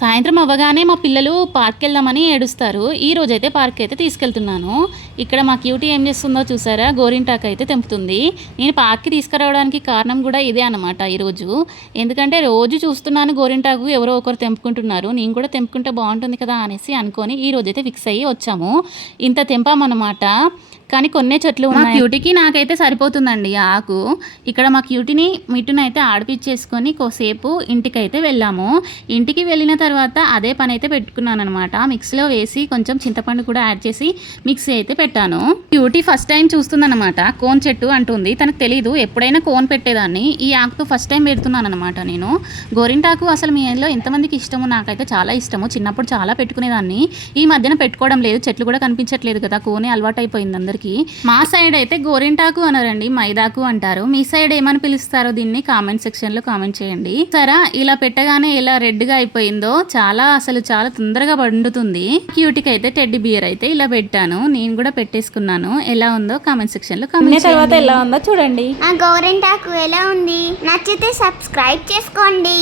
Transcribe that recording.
సాయంత్రం అవ్వగానే మా పిల్లలు పార్క్కి వెళ్దామని ఏడుస్తారు. ఈ రోజైతే పార్క్ అయితే తీసుకెళ్తున్నాను. ఇక్కడ మా క్యూటీ ఏం చేస్తుందో చూసారా, గోరింటాకు అయితే తెంపుతుంది. నేను పార్క్కి తీసుకురావడానికి కారణం కూడా ఇదే అనమాట ఈరోజు. ఎందుకంటే రోజు చూస్తున్నాను గోరింటాకు ఎవరో ఒకరు తెంపుకుంటున్నారు, నేను కూడా తెంపుకుంటే బాగుంటుంది కదా అనేసి అనుకొని ఈ రోజైతే ఫిక్స్ అయ్యి వచ్చాము. ఇంత తెంపామన్నమాట. కానీ కొన్నే చెట్లు ఉన్నాయి. క్యూటీకి నాకైతే సరిపోతుందండి ఆకు. ఇక్కడ మా క్యూటీని మిట్టునైతే ఆడిపిచ్చేసుకొని కోసేపు ఇంటికైతే వెళ్ళాము. ఇంటికి వెళ్ళిన తర్వాత అదే పని అయితే పెట్టుకున్నాను అనమాట. మిక్సీలో వేసి కొంచెం చింతపండు కూడా యాడ్ చేసి మిక్సీ అయితే పెట్టాను. క్యూటీ ఫస్ట్ టైం చూస్తుందన్నమాట. కోన్ చెట్టు అంటుంది, తనకు తెలీదు. ఎప్పుడైనా కోన్ పెట్టేదాన్ని, ఈ ఆకుతో ఫస్ట్ టైం పెడుతున్నాను అనమాట నేను. గోరింటాకు అసలు మీ ఇంట్లో ఎంతమందికి ఇష్టమో, నాకైతే చాలా ఇష్టము. చిన్నప్పుడు చాలా పెట్టుకునేదాన్ని. ఈ మధ్యన పెట్టుకోవడం లేదు, చెట్లు కూడా కనిపించట్లేదు కదా, కోనే అలవాటు అయిపోయింది అందరికీ. మా సైడ్ అయితే గోరింటాకు అనరండి, మైదాకు అంటారు. మీ సైడ్ ఏమని పిలుస్తారో దీన్ని కామెంట్ సెక్షన్ లో కామెంట్ చేయండి. సరే, ఇలా పెట్టగానే ఇలా రెడ్ గా అయిపోయిందో, చాలా తొందరగా పండుతుంది. క్యూటీకి అయితే టెడ్డీ బియర్ అయితే ఇలా పెట్టాను. నేను కూడా పెట్టేసుకున్నాను. ఎలా ఉందో కామెంట్ సెక్షన్ లో కామెంట్ చేయండి. తర్వాత ఎలా ఉందో చూడండి. గోరింటాకు ఎలా ఉంది? నచ్చితే సబ్స్క్రైబ్ చేసుకోండి.